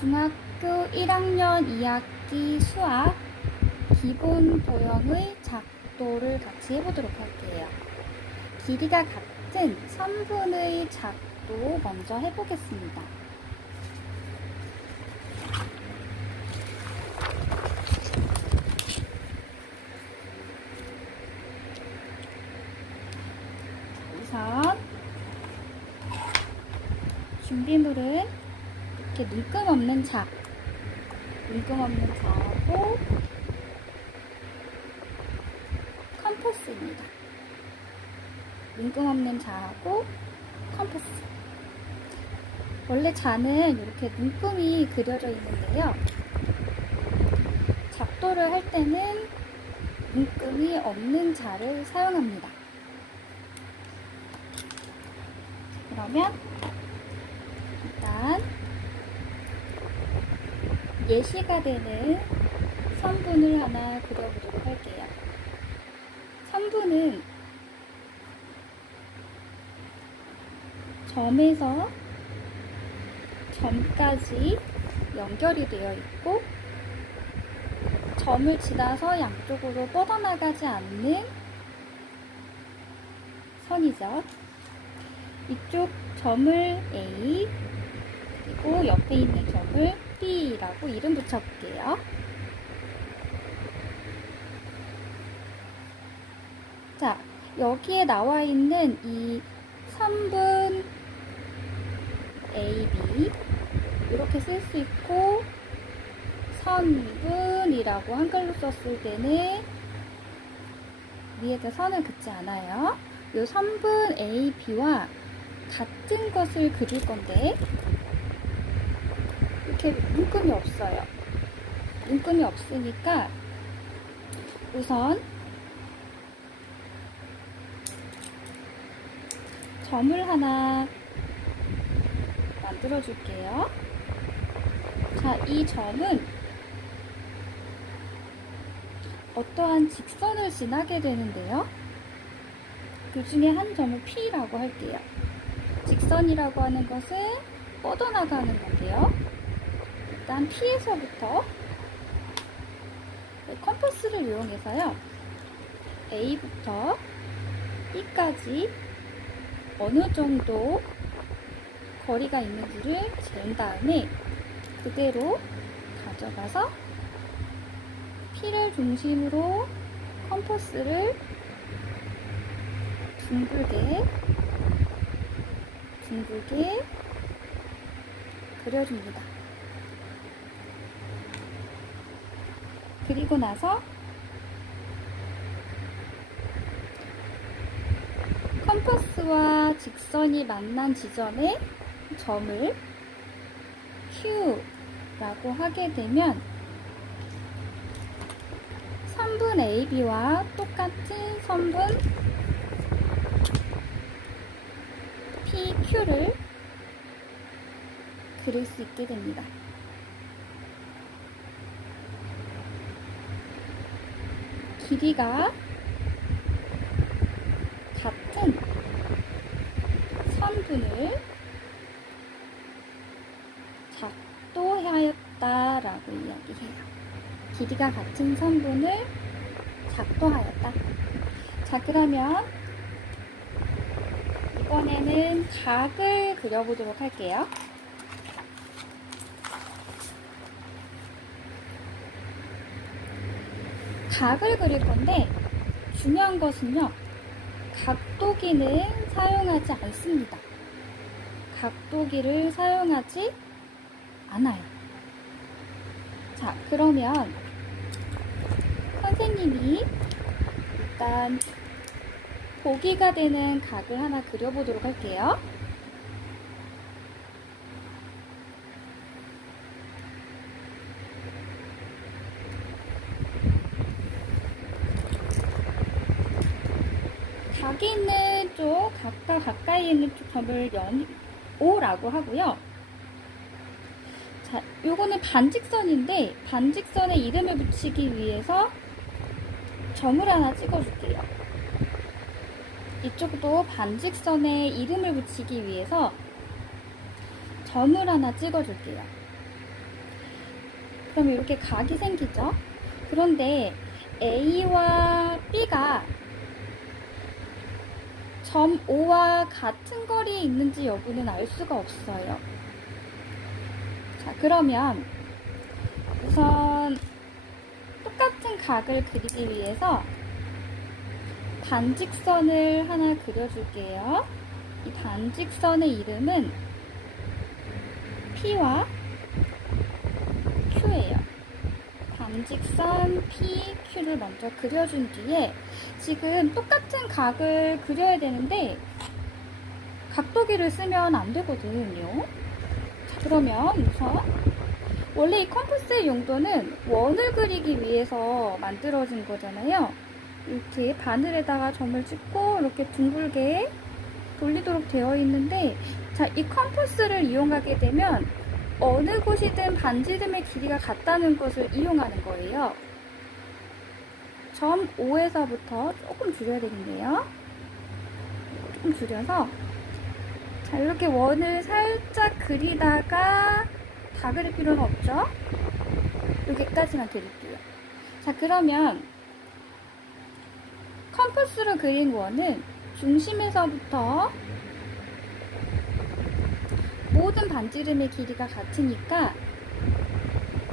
중학교 1학년 2학기 수학 기본 도형의 작도를 같이 해보도록 할게요. 길이가 같은 선분의 작도 먼저 해보겠습니다. 우선 준비물은 이렇게 눈금 없는 자하고 컴퍼스입니다. 눈금 없는 자하고 컴퍼스. 원래 자는 이렇게 눈금이 그려져 있는데요. 작도를 할 때는 눈금이 없는 자를 사용합니다. 그러면 일단 예시가 되는 선분을 하나 그려보도록 할게요. 선분은 점에서 점까지 연결이 되어 있고 점을 지나서 양쪽으로 뻗어나가지 않는 선이죠. 이쪽 점을 A, 그리고 옆에 있는 점을 B라고 이름 붙여볼게요. 자, 여기에 나와 있는 이 선분 AB 이렇게 쓸 수 있고, 선분이라고 한글로 썼을 때는 위에다 선을 긋지 않아요. 이 선분 AB와 같은 것을 그릴 건데 이렇게 눈금이 없어요. 눈금이 없으니까 우선 점을 하나 만들어 줄게요. 자, 이 점은 어떠한 직선을 지나게 되는데요. 그 중에 한 점을 P라고 할게요. 직선이라고 하는 것은 뻗어나가는 건데요. 일단 P에서부터 컴퍼스를 이용해서요. A부터 B까지 어느 정도 거리가 있는지를 재은 다음에 그대로 가져가서 P를 중심으로 컴퍼스를 둥글게 그려줍니다. 그리고 나서 컴퍼스와 직선이 만난 지점에 점을 Q라고 하게 되면 선분 AB와 똑같은 선분 PQ를 그릴 수 있게 됩니다. 길이가 같은 선분을 작도하였다라고 이야기해요. 길이가 같은 선분을 작도하였다. 자, 그러면 이번에는 각을 그려보도록 할게요. 각을 그릴 건데 중요한 것은요, 각도기는 사용하지 않습니다. 각도기를 사용하지 않아요. 자, 그러면 선생님이 일단 보기가 되는 각을 하나 그려보도록 할게요. 각이 있는 쪽, 각과 가까이 있는 쪽 점을 O라고 하고요. 자, 요거는 반직선인데 반직선에 이름을 붙이기 위해서 점을 하나 찍어줄게요. 이쪽도 반직선에 이름을 붙이기 위해서 점을 하나 찍어줄게요. 그러면 이렇게 각이 생기죠. 그런데 A와 B가 점 O와 같은 거리에 있는지 여부는 알 수가 없어요. 자, 그러면 우선 똑같은 각을 그리기 위해서 반직선을 하나 그려줄게요. 이 반직선의 이름은 P와 Q예요. 반직선 P, Q를 먼저 그려준 뒤에 지금 똑같은 각을 그려야 되는데 각도기를 쓰면 안 되거든요. 자, 그러면 우선 원래 이 컴퍼스의 용도는 원을 그리기 위해서 만들어진 거잖아요. 이렇게 바늘에다가 점을 찍고 이렇게 둥글게 돌리도록 되어 있는데, 자, 이 컴퍼스를 이용하게 되면 어느 곳이든 반지름의 길이가 같다는 것을 이용하는 거예요. 점 O에서부터 조금 줄여야 되겠네요. 조금 줄여서, 자, 이렇게 원을 살짝 그리다가 다 그릴 필요는 없죠? 여기까지만 그릴게요. 자, 그러면 컴퍼스로 그린 원은 중심에서부터 모든 반지름의 길이가 같으니까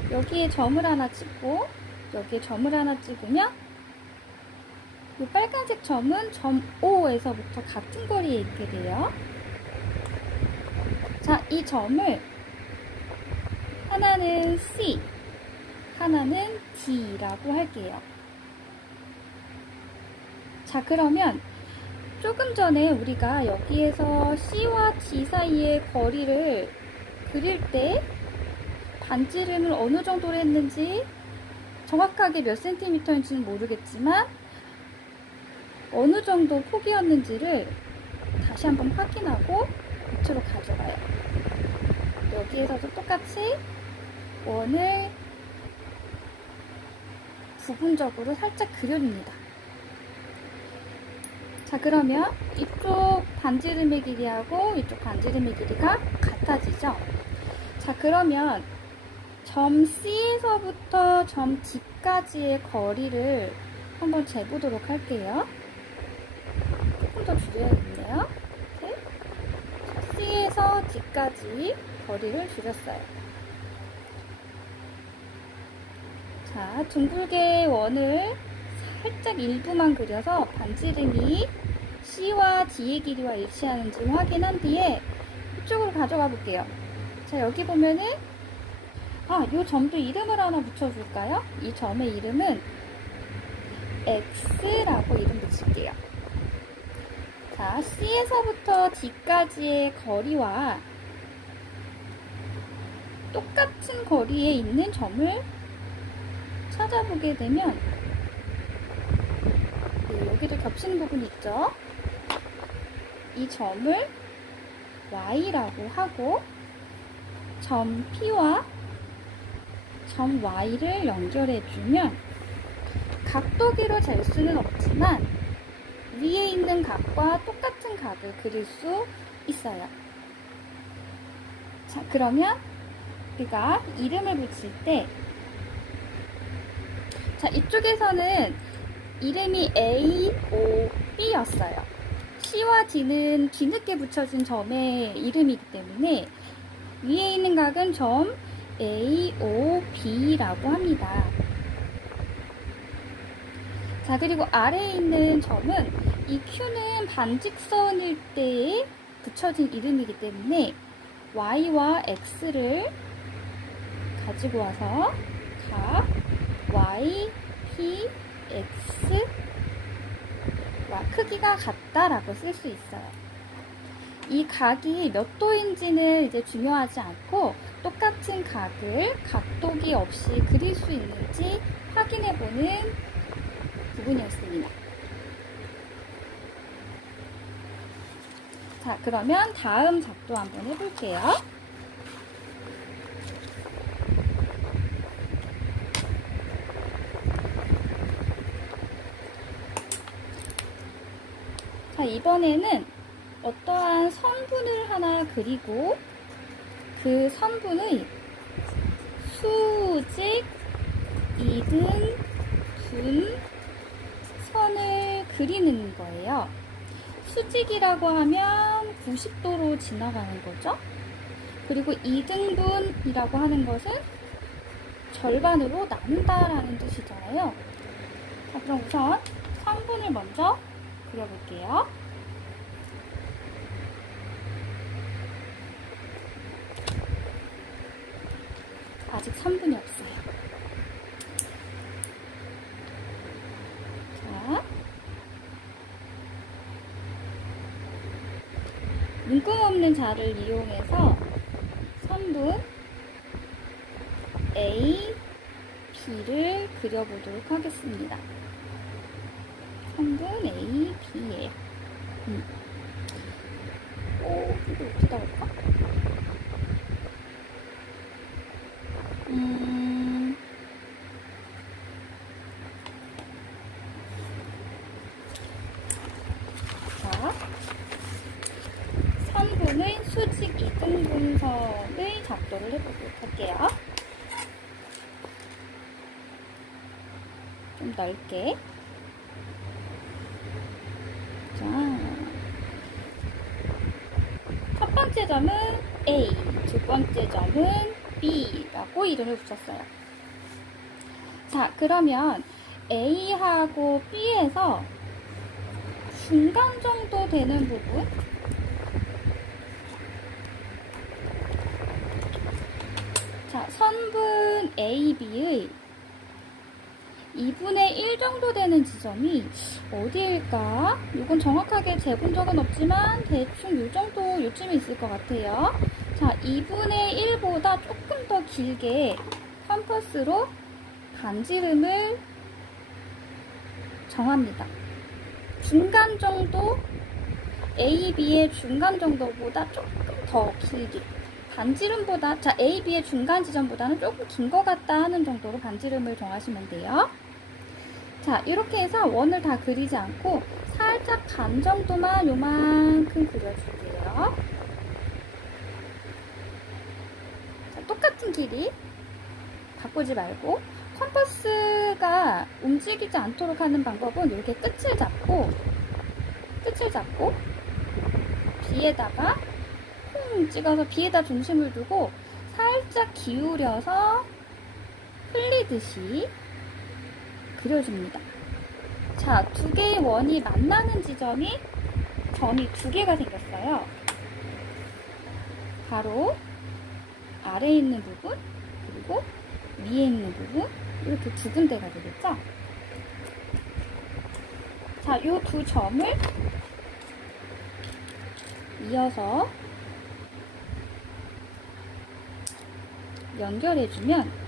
여기에 점을 하나 찍고 여기에 점을 하나 찍으면 이 빨간색 점은 점 O에서부터 같은 거리에 있게 돼요. 자, 이 점을 하나는 C, 하나는 D라고 할게요. 자, 그러면 조금 전에 우리가 여기에서 C와 D 사이의 거리를 그릴 때 반지름을 어느 정도로 했는지 정확하게 몇 센티미터인지는 모르겠지만 어느 정도 폭이었는지를 다시 한번 확인하고 밑으로 가져가요. 여기에서도 똑같이 원을 부분적으로 살짝 그려줍니다. 자, 그러면 이쪽 반지름의 길이하고 이쪽 반지름의 길이가 같아지죠. 자, 그러면 점 C에서부터 점 D까지의 거리를 한번 재보도록 할게요. 조금 더 줄여야겠네요. 이렇게. 자, C에서 D까지 거리를 줄였어요. 자, 둥글게 원을 살짝 일부만 그려서 반지름이 C와 D의 길이와 일치하는지 확인한 뒤에 이쪽으로 가져가 볼게요. 자, 여기 보면은 이 점도 이름을 하나 붙여줄까요? 이 점의 이름은 X라고 이름 붙일게요. 자, C에서부터 D까지의 거리와 똑같은 거리에 있는 점을 찾아보게 되면 여기도 겹치는 부분이 있죠? 이 점을 Y라고 하고 점 P와 점 Y를 연결해주면 각도기로 잴 수는 없지만 위에 있는 각과 똑같은 각을 그릴 수 있어요. 자, 그러면 우리가 이름을 붙일 때, 자, 이쪽에서는 이름이 A, O, B였어요. C와 D는 뒤늦게 붙여진 점의 이름이기 때문에 위에 있는 각은 점 A, O, B라고 합니다. 자, 그리고 아래에 있는 점은 이 Q는 반직선일 때에 붙여진 이름이기 때문에 Y와 X를 가지고 와서 각 Y, P, X와 크기가 같다라고 쓸 수 있어요. 이 각이 몇 도인지는 이제 중요하지 않고 똑같은 각을 각도기 없이 그릴 수 있는지 확인해보는 부분이었습니다. 자, 그러면 다음 작도 한번 해볼게요. 자, 이번에는 어떠한 선분을 하나 그리고 그 선분의 수직, 이등, 분, 선을 그리는 거예요. 수직이라고 하면 90도로 지나가는 거죠. 그리고 이등분이라고 하는 것은 절반으로 나눈다라는 뜻이잖아요. 자, 그럼 우선 선분을 먼저 그려볼게요. 아직 3분이 없어요. 자, 문구 없는 자를 이용해서 선분 A, B를 그려보도록 하겠습니다. 선분 A, B예요. 이거 어디다 볼까? 자, 선분의 수직 이등분선의 작도를 해보도록 할게요. 좀 넓게. 자, 첫 번째 점은 A, 두 번째 점은 B라고 이름을 붙였어요. 자, 그러면 A하고 B에서 중간 정도 되는 부분, 자, 선분 AB의 2분의 1 정도 되는 지점이 어디일까? 이건 정확하게 재본 적은 없지만 대충 이 정도 요쯤에 있을 것 같아요. 자, 2분의 1보다 조금 더 길게 컴퍼스로 반지름을 정합니다. 중간 정도, A, B의 중간 정도보다 조금 더 길게. 반지름보다, 자, A, B의 중간 지점보다는 조금 긴 것 같다 하는 정도로 반지름을 정하시면 돼요. 자, 이렇게 해서 원을 다 그리지 않고 살짝 반 정도만 요만큼 그려줄게요. 자, 똑같은 길이 바꾸지 말고 컴퍼스가 움직이지 않도록 하는 방법은 이렇게 끝을 잡고 B에다가 콩 찍어서 B에다 중심을 두고 살짝 기울여서 흘리듯이 그려줍니다. 자, 두 개의 원이 만나는 지점이 점이 두 개가 생겼어요. 바로 아래에 있는 부분 그리고 위에 있는 부분, 이렇게 두 군데가 되겠죠? 자, 이 두 점을 이어서 연결해주면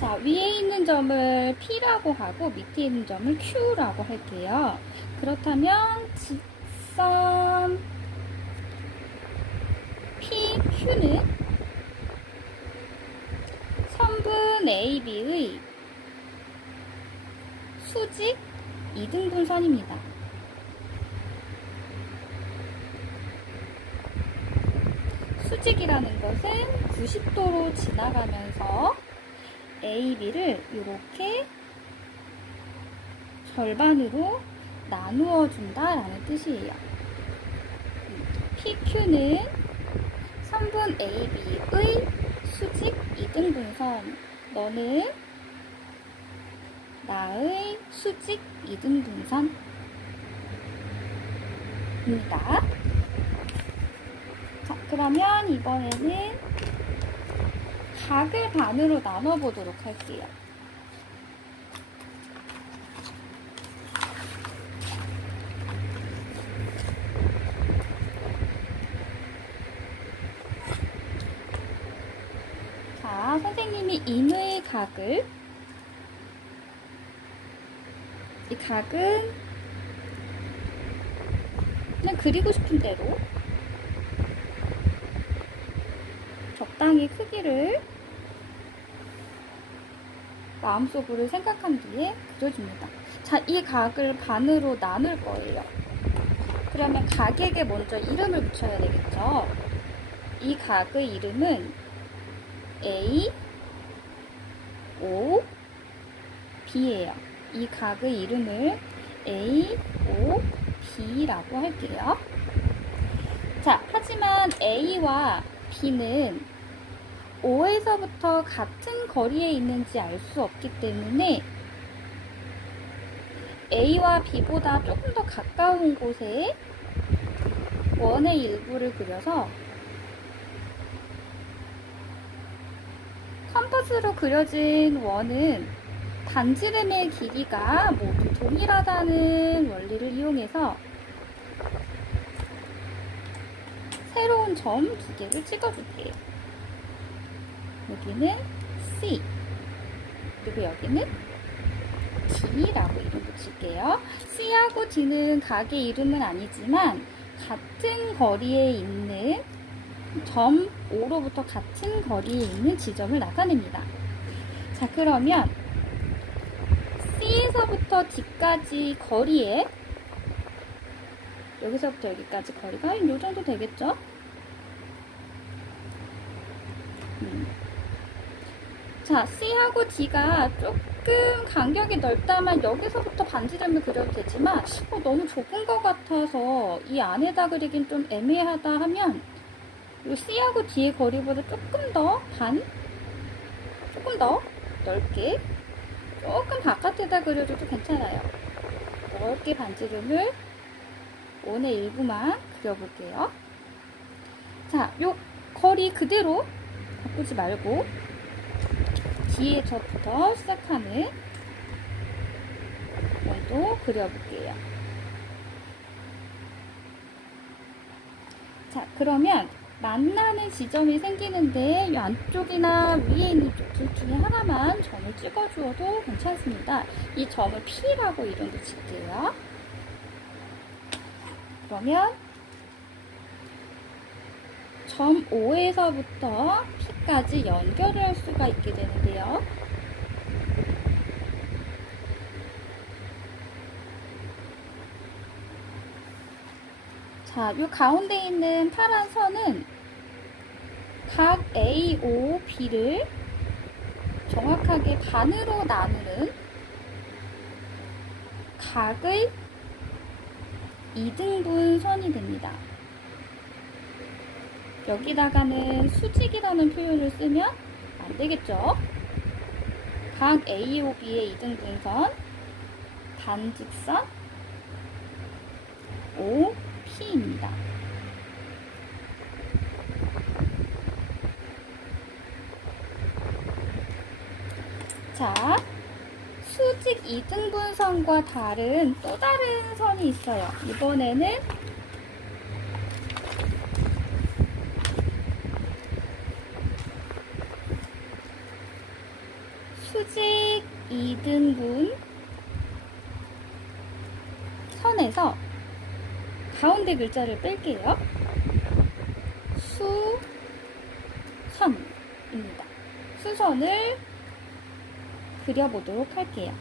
자, 위에 있는 점을 P라고 하고 밑에 있는 점을 Q라고 할게요. 그렇다면 직선 PQ는 선분 AB의 수직 이등분선입니다. 수직이라는 것은 90도로 지나가면서 AB를 이렇게 절반으로 나누어 준다라는 뜻이에요. PQ는 선분 AB의 수직 이등분선, 너는 나의 수직 이등분선입니다. 자, 그러면 이번에는 각을 반으로 나눠 보도록 할게요. 자, 선생님이 임의 각을, 이 각은 그냥 그리고 싶은 대로 적당히 크기를 마음속으로 생각한 뒤에 그려줍니다. 자, 이 각을 반으로 나눌 거예요. 그러면 각에게 먼저 이름을 붙여야 되겠죠. 이 각의 이름은 A, O, B예요. 이 각의 이름을 A, O, B라고 할게요. 자, 하지만 A와 B는 O에서부터 같은 거리에 있는지 알 수 없기 때문에 A와 B보다 조금 더 가까운 곳에 원의 일부를 그려서 컴퍼스로 그려진 원은 반지름의 길이가 모두 동일하다는 원리를 이용해서 새로운 점 2개를 찍어줄게요. 여기는 C, 그리고 여기는 D라고 이름 붙일게요. C하고 D는 각의 이름은 아니지만 같은 거리에 있는 점 O로부터 같은 거리에 있는 지점을 나타냅니다. 자, 그러면 C에서부터 D까지 거리에, 여기서부터 여기까지 거리가 이 정도 되겠죠? 자, C하고 D가 조금 간격이 넓다면 여기서부터 반지름을 그려도 되지만 너무 좁은 것 같아서 이 안에다 그리긴 좀 애매하다 하면 이 C하고 D의 거리보다 조금 더 넓게 조금 바깥에다 그려줘도 괜찮아요. 넓게 반지름을 원의 일부만 그려볼게요. 자, 요 거리 그대로 바꾸지 말고 뒤에 저부터 시작하는 원도 그려볼게요. 자, 그러면 만나는 지점이 생기는데 이 안쪽이나 위에 있는 쪽 둘 중에 하나만 점을 찍어주어도 괜찮습니다. 이 점을 P라고 이름 붙일게요. 그러면 점 O에서부터 P까지 연결을 할 수가 있게 되는데요. 자, 이 가운데 있는 파란 선은 각 A, O, B를 정확하게 반으로 나누는 각의 2등분 선이 됩니다. 여기다가는 수직이라는 표현을 쓰면 안 되겠죠? 각 A, O, B의 2등분선, 반직선, O, P입니다. 자, 수직 2등분선과 다른 또 다른 선이 있어요. 이번에는 수직 2등분 선에서 가운데 글자를 뺄게요. 수선입니다. 수선을 그려보도록 할게요.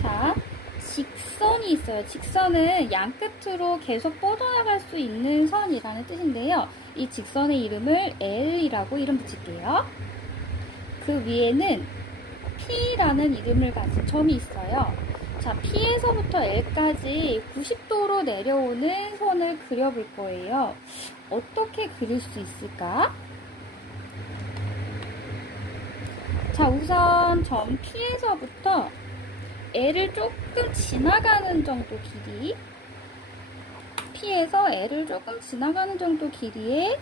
자, 직선이 있어요. 직선은 양 끝으로 계속 뻗어나갈 수 있는 선이라는 뜻인데요. 이 직선의 이름을 L이라고 이름 붙일게요. 그 위에는 P라는 이름을 가진 점이 있어요. 자, P에서부터 L까지 90도로 내려오는 선을 그려볼 거예요. 어떻게 그릴 수 있을까? 자, 우선 점 P에서부터 L을 조금 지나가는 정도 길이, P에서 L을 조금 지나가는 정도 길이에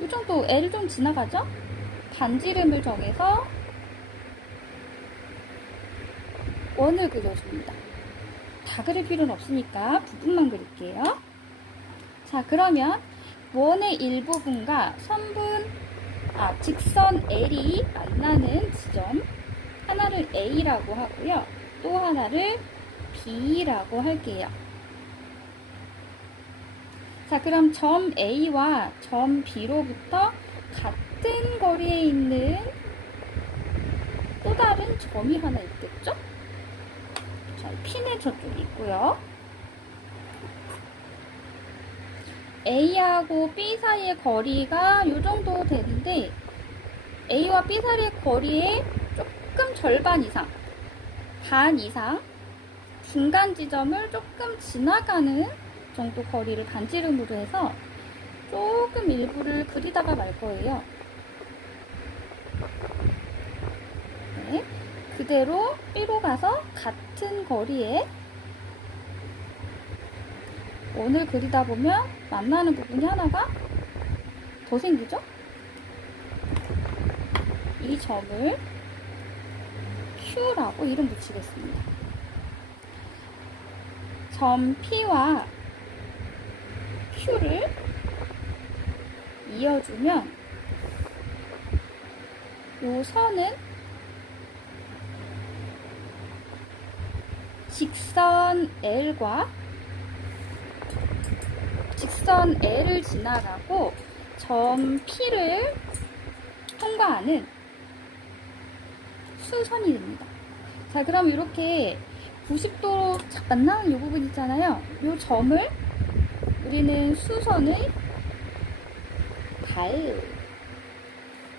이 정도 L을 좀 지나가죠? 반지름을 정해서 원을 그려줍니다. 다 그릴 필요는 없으니까 부분만 그릴게요. 자, 그러면 원의 일부분과 직선 L이 만나는 지점 하나를 A라고 하고요. 또 하나를 B라고 할게요. 자, 그럼 점 A와 점 B로부터 같은 거리에 있는 또 다른 점이 하나 있겠죠? 자, P는 저쪽에 있고요. A하고 B 사이의 거리가 이 정도 되는데 A와 B 사이의 거리의 조금 절반 이상, 반 이상 중간 지점을 조금 지나가는 정도 거리를 반지름으로 해서 조금 일부를 그리다가 말 거예요. 네, 그대로 B로 가서 같은 거리에 원을 그리다 보면 만나는 부분이 하나가 더 생기죠? 이 점을 Q라고 이름 붙이겠습니다. 점 P와 Q를 이어주면 이 선은 직선 L을 지나가고 점 P를 통과하는 수선이 됩니다. 자, 그럼 이렇게 90도로 착 만나는 이 부분 있잖아요. 이 점을 우리는 수선의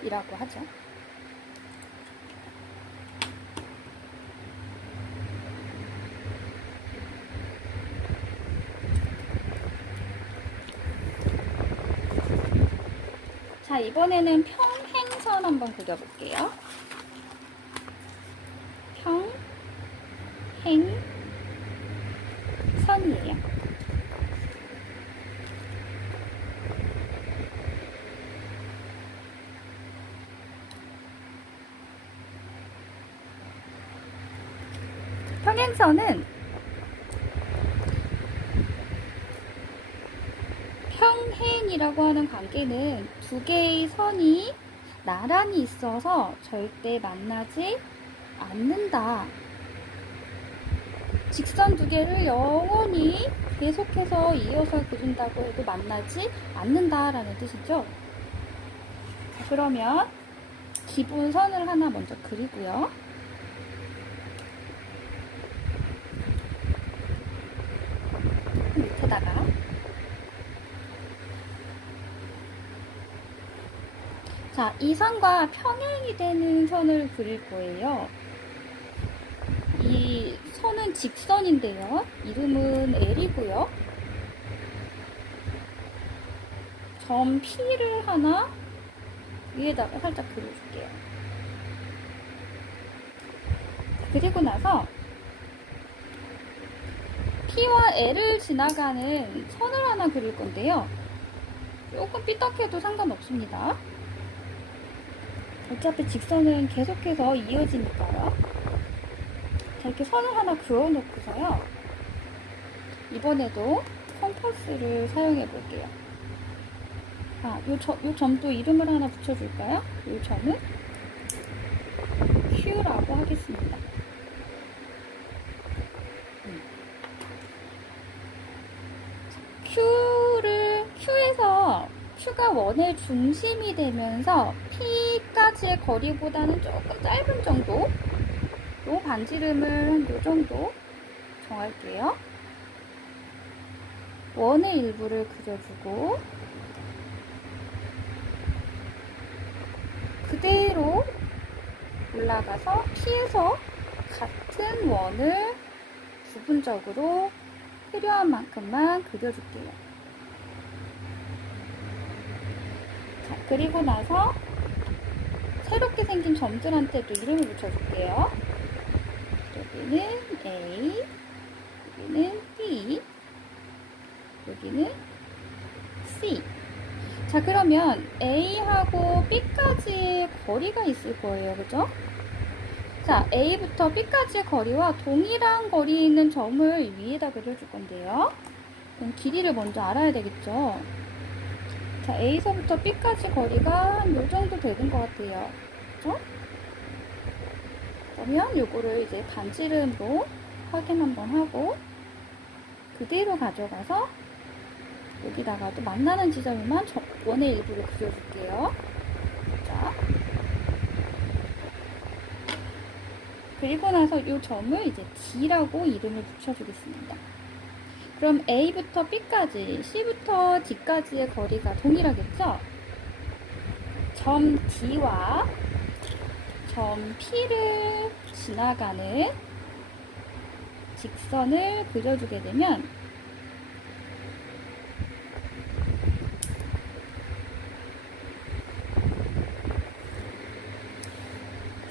달이라고 하죠. 자, 이번에는 평행선 한번 그려볼게요. 평행선이에요. 평행선은 평행이라고 하는 관계는 두 개의 선이 나란히 있어서 절대 만나지 않는다. 직선 두 개를 영원히 계속해서 이어서 그린다고 해도 만나지 않는다라는 뜻이죠. 그러면 기본 선을 하나 먼저 그리고요. 밑에다가 자, 이 선과 평행이 되는 선을 그릴 거예요. 이 선은 직선인데요. 이름은 L이고요. 점 P를 하나 위에다가 살짝 그려줄게요. 그리고 나서 P와 L을 지나가는 선을 하나 그릴 건데요. 조금 삐딱해도 상관없습니다. 어차피 직선은 계속해서 이어지니까요. 자, 이렇게 선을 하나 그어놓고서요. 이번에도 컴퍼스를 사용해 볼게요. 아, 요 점도 이름을 하나 붙여줄까요? 요 점은 Q라고 하겠습니다. Q가 원의 중심이 되면서 P까지의 거리보다는 조금 짧은 정도, 요 반지름을 한 요 정도 정할게요. 원의 일부를 그려주고 그대로 올라가서 P에서 같은 원을 부분적으로 필요한 만큼만 그려줄게요. 자, 그리고 나서 새롭게 생긴 점들한테도 이름을 붙여줄게요. 여기는 A, 여기는 B, 여기는 C. 자, 그러면 A하고 B까지의 거리가 있을 거예요. 그죠? 자, A부터 B까지의 거리와 동일한 거리에 있는 점을 위에다 그려줄 건데요. 그럼 길이를 먼저 알아야 되겠죠? 자, A서부터 B까지 거리가 한 요 정도 되는 것 같아요. 그죠? 그러면 요거를 이제 반지름으로 확인 한번 하고 그대로 가져가서 여기다가도 만나는 지점에만 원의 일부를 그려줄게요. 자, 그리고 나서 이 점을 이제 D라고 이름을 붙여주겠습니다. 그럼 A부터 B까지, C부터 D까지의 거리가 동일하겠죠? 점 D와 점 P를 지나가는 직선을 그려주게 되면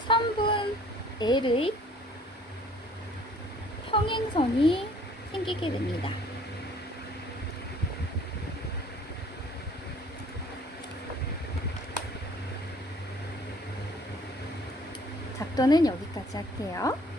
선분 L의 평행선이 생기게 됩니다. 작도는 여기까지 할게요.